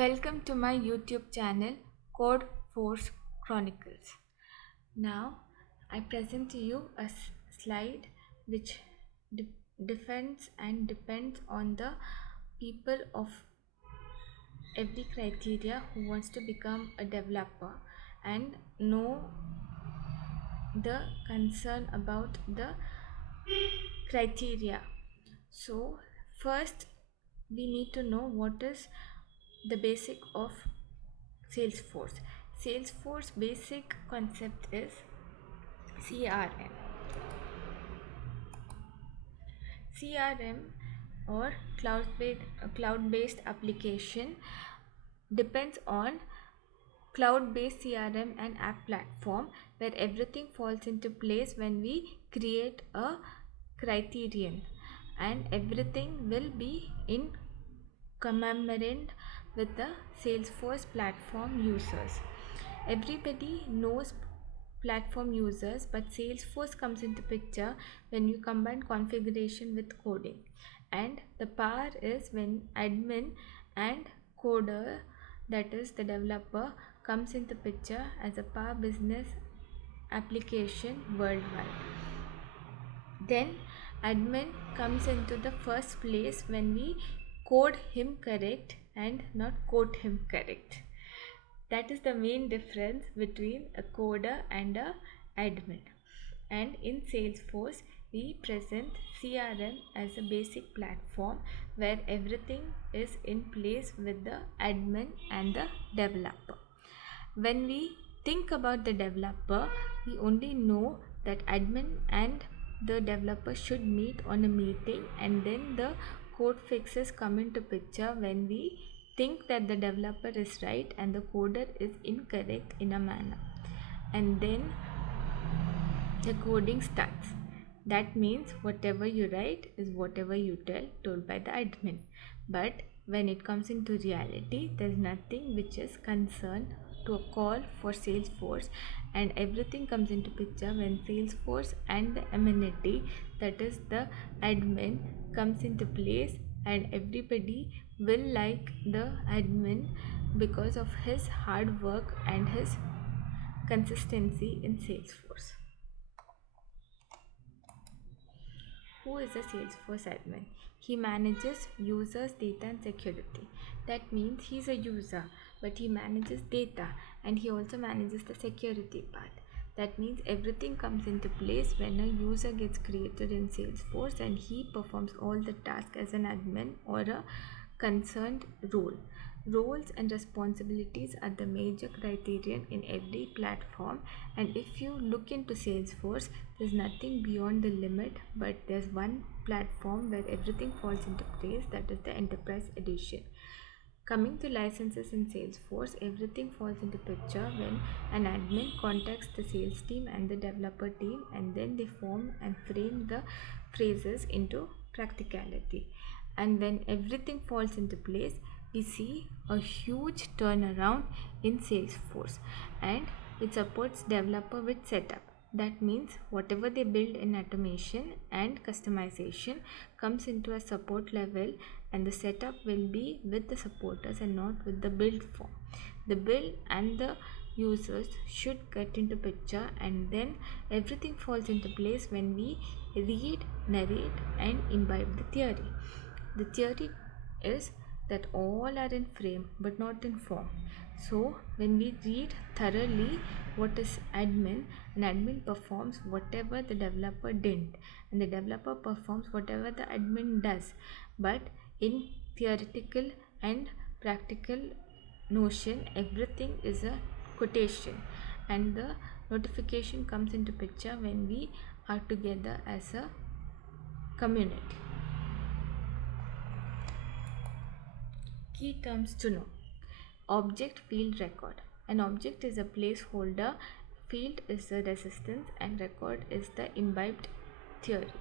Welcome to my YouTube channel CodeForce Chronicles. Now I present to you a slide which defends and depends on the people of every criteria who wants to become a developer and know the concern about the criteria. So first we need to know what is the basic of Salesforce. Salesforce basic concept is CRM. CRM or cloud-based application depends on cloud-based CRM and app platform where everything falls into place when we create a criterion, and everything will be in commemorate with the Salesforce platform users. Everybody knows platform users, but Salesforce comes into picture when you combine configuration with coding, and the power is when admin and coder, that is the developer, comes into picture as a power business application worldwide. Then admin comes into the first place when we code him correct and not quote him correct. That is the main difference between a coder and a admin. And in Salesforce we present CRM as a basic platform where everything is in place with the admin and the developer. When we think about the developer, we only know that admin and the developer should meet on a meeting, and then the code fixes come into picture when we think that the developer is right and the coder is incorrect in a manner, and then the coding starts. That means whatever you write is whatever you told by the admin. But when it comes into reality, there's nothing which is concerned to a call for Salesforce, and everything comes into picture when Salesforce and the amenity, that is the admin, comes into place, and everybody will like the admin because of his hard work and his consistency in Salesforce. Who is a Salesforce admin? He manages users, data and security. That means he's a user, but he manages data and he also manages the security part. That means everything comes into place when a user gets created in Salesforce, and he performs all the tasks as an admin or a concerned role. Roles and responsibilities are the major criterion in every platform, and if you look into Salesforce, there's nothing beyond the limit, but there's one platform where everything falls into place, that is the Enterprise Edition. Coming to licenses in Salesforce, everything falls into picture when an admin contacts the sales team and the developer team, and then they form and frame the phrases into practicality. And when everything falls into place, we see a huge turnaround in Salesforce, and it supports developer with setup. That means whatever they build in automation and customization comes into a support level, and the setup will be with the supporters and not with the build form. The build and the users should get into picture, and then everything falls into place when we read, narrate and imbibe the theory. The theory is that all are in frame but not in form. So when we read thoroughly what is admin, an admin performs whatever the developer didn't, and the developer performs whatever the admin does. But in theoretical and practical notion, everything is a quotation, and the notification comes into picture when we are together as a community. Key terms to know. Object field record. An object is a placeholder, field is the resistance, and record is the imbibed theory.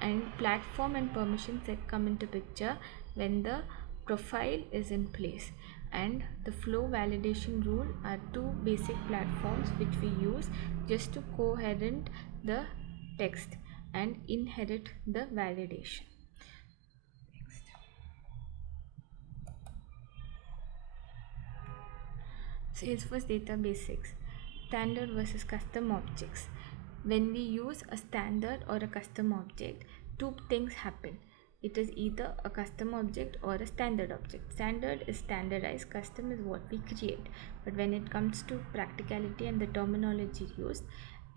And platform and permission set come into picture when the profile is in place. And the flow validation rule are two basic platforms which we use just to coherent the text and inherit the validation. Salesforce data basics, standard versus custom objects. When we use a standard or a custom object, two things happen. It is either a custom object or a standard object. Standard is standardized, custom is what we create. But when it comes to practicality and the terminology used,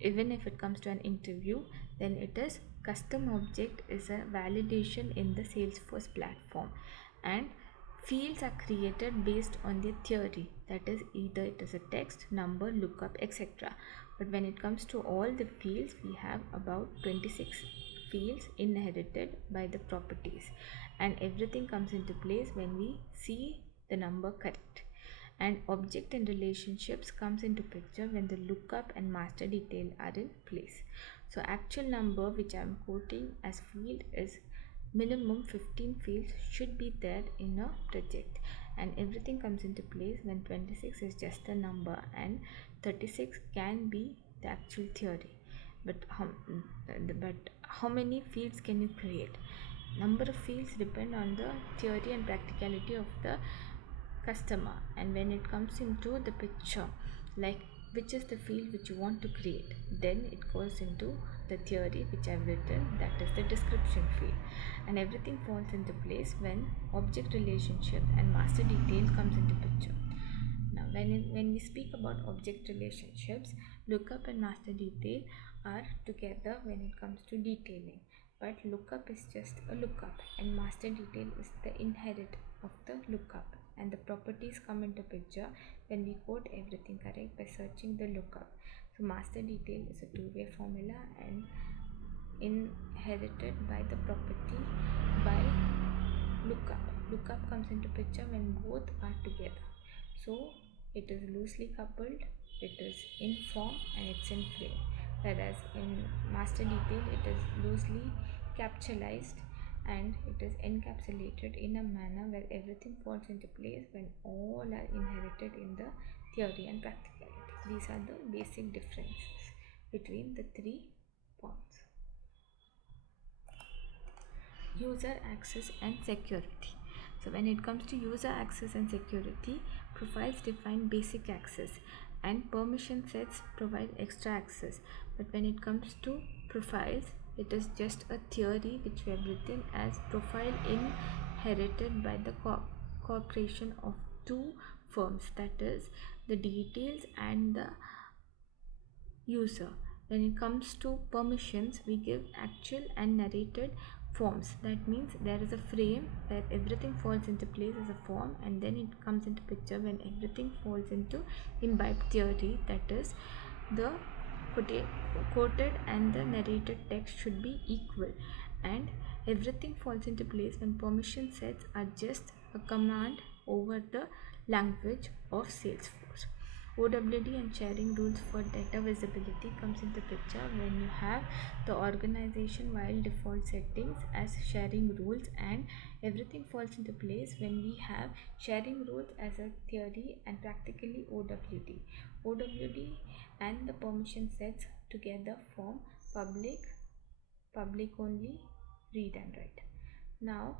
even if it comes to an interview, then it is custom object is a validation in the Salesforce platform, and fields are created based on their theory, that is either it is a text, number, lookup, etc. But when it comes to all the fields, we have about 26 fields inherited by the properties, and everything comes into place when we see the number correct. And object and relationships comes into picture when the lookup and master detail are in place. So actual number which I am quoting as field is minimum 15 fields should be there in a project, and everything comes into place when 26 is just a number and 36 can be the actual theory. But how many fields can you create? Number of fields depend on the theory and practicality of the customer, and when it comes into the picture, like which is the field which you want to create, then it goes into the theory which I've written, that is the description field, and everything falls into place when object relationship and master detail comes into picture. Now when we speak about object relationships, lookup and master detail are together when it comes to detailing, but lookup is just a lookup and master detail is the inherit of the lookup, and the properties come into picture when we code everything correct by searching the lookup. So master detail is a two-way formula and inherited by the property by lookup. Lookup comes into picture when both are together. So it is loosely coupled, it is in form, and it's in frame. Whereas in master detail, it is loosely capitalized and it is encapsulated in a manner where everything falls into place when all are inherited in the theory and practicality. These are the basic differences between the three points. User access and security. So when it comes to user access and security, profiles define basic access and permission sets provide extra access. But when it comes to profiles, it is just a theory which we have written as profile inherited by the cooperation of two firms, that is the details and the user. When it comes to permissions, we give actual and narrated forms. That means there is a frame where everything falls into place as a form, and then it comes into picture when everything falls into imbibed theory, that is the quoted and the narrated text should be equal, and everything falls into place when permission sets are just a command over the language of Salesforce. OWD and sharing rules for data visibility comes into picture when you have the organization while default settings as sharing rules, and everything falls into place when we have sharing rules as a theory and practically OWD. OWD and the permission sets together form public only, read and write. Now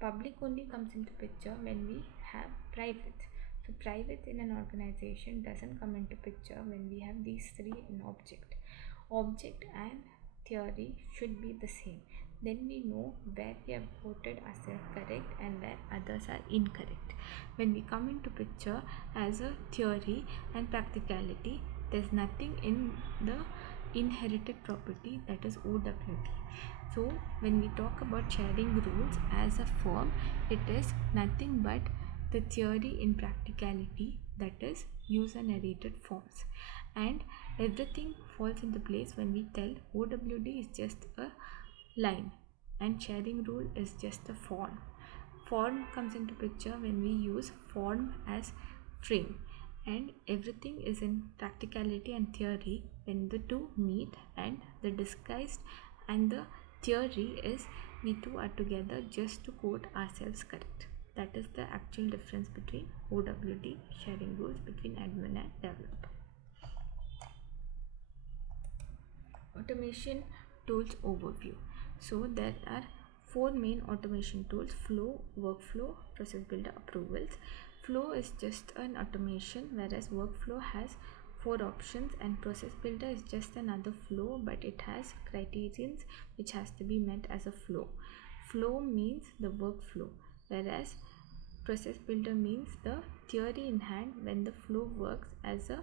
public only comes into picture when we have private. So private in an organization doesn't come into picture when we have these three in object. Object and theory should be the same. Then we know where we have quoted ourselves correct and where others are incorrect. When we come into picture as a theory and practicality, there's nothing in the inherited property, that is OWD. So when we talk about sharing rules as a form, it is nothing but the theory in practicality, that is user narrated forms, and everything falls into place when we tell OWD is just a line and sharing rule is just a form. Form comes into picture when we use form as frame, and everything is in practicality and theory when the two meet, and the disguised and the theory is we two are together just to quote ourselves correct. That is the actual difference between OWD sharing rules between admin and developer. Automation tools overview. So there are four main automation tools: flow, workflow, process builder, approvals. Flow is just an automation, whereas workflow has four options, and process builder is just another flow, but it has criterions which has to be met as a flow. Flow means the workflow, whereas process builder means the theory in hand when the flow works as a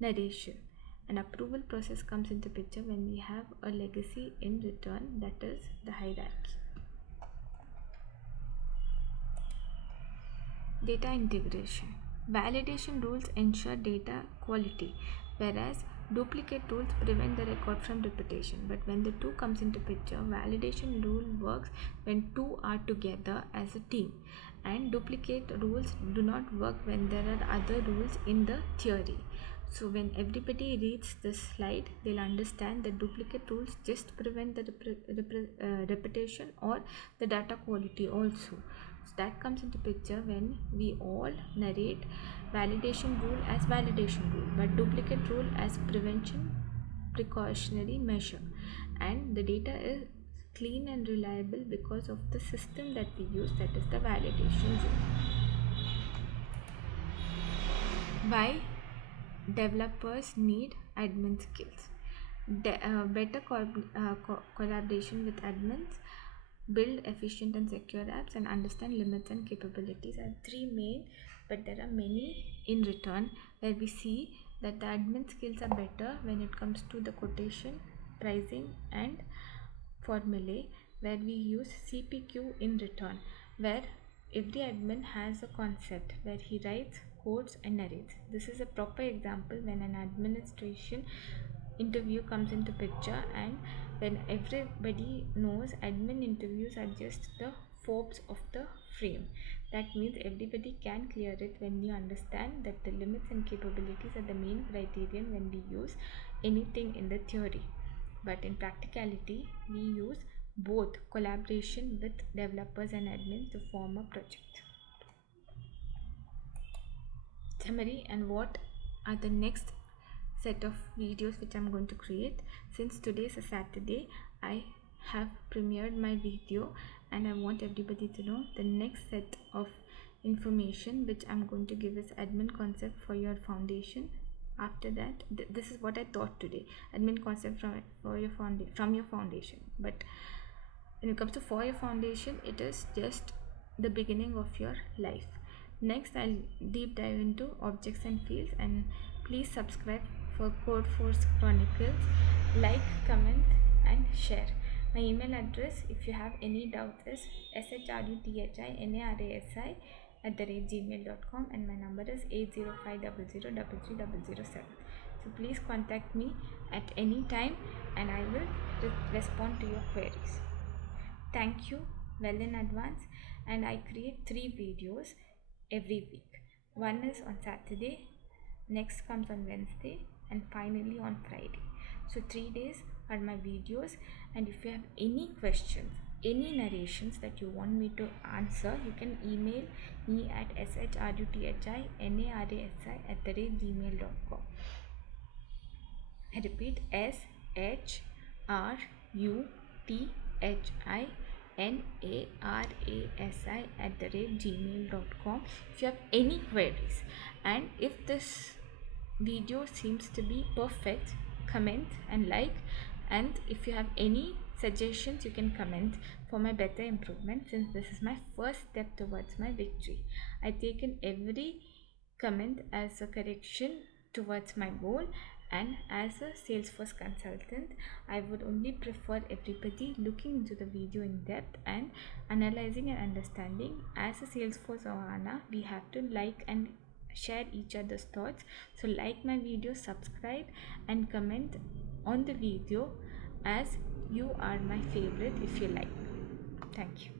narration. An approval process comes into picture when we have a legacy in return, that is the hierarchy. Data integration. Validation rules ensure data quality, whereas duplicate rules prevent the record from repetition. But when the two comes into picture, validation rule works when two are together as a team, and duplicate rules do not work when there are other rules in the theory. So when everybody reads this slide, they'll understand that duplicate rules just prevent the repetition or the data quality also. So that comes into picture when we all narrate validation rule as validation rule, but duplicate rule as prevention precautionary measure, and the data is clean and reliable because of the system that we use, that is the validation rule. Why developers need admin skills? Better collaboration with admins, build efficient and secure apps, and understand limits and capabilities are three main, but there are many in return, where we see that the admin skills are better when it comes to the quotation, pricing, and formulae, where we use CPQ in return, where every admin has a concept where he writes, codes, and narrates. This is a proper example when an administration interview comes into picture, and when everybody knows admin interviews are just the Forbes of the frame. That means everybody can clear it when you understand that the limits and capabilities are the main criterion when we use anything in the theory. But in practicality, we use both collaboration with developers and admins to form a project. Summary and what are the next set of videos which I'm going to create. Since today is a Saturday, I have premiered my video, and I want everybody to know the next set of information which I'm going to give is admin concept for your foundation. After that, this is what I taught today: admin concept from your foundation. But when it comes to for your foundation, it is just the beginning of your life. Next, I'll deep dive into objects and fields, and please subscribe for CodeForce Chronicles. Like, comment, and share. My email address, if you have any doubts, is shruthinarasi@gmail.com, and my number is 80500330007. So please contact me at any time, and I will respond to your queries. Thank you well in advance, and I create 3 videos every week. One is on Saturday, next comes on Wednesday, and finally on Friday. So 3 days are my videos, and if you have any questions, any narrations that you want me to answer, you can email me at shruthinarasi@gmail.com. I repeat, shruthinarasi@gmail.com if you have any queries. And if this video seems to be perfect, comment and like, and if you have any suggestions, you can comment for my better improvement, since this is my first step towards my victory. I taken every comment as a correction towards my goal, and as a Salesforce consultant, I would only prefer everybody looking into the video in depth and analyzing and understanding. As a Salesforce Ohana, we have to like and share each other's thoughts. So like my video, subscribe, and comment on the video, as you are my favorite if you like me. Thank you.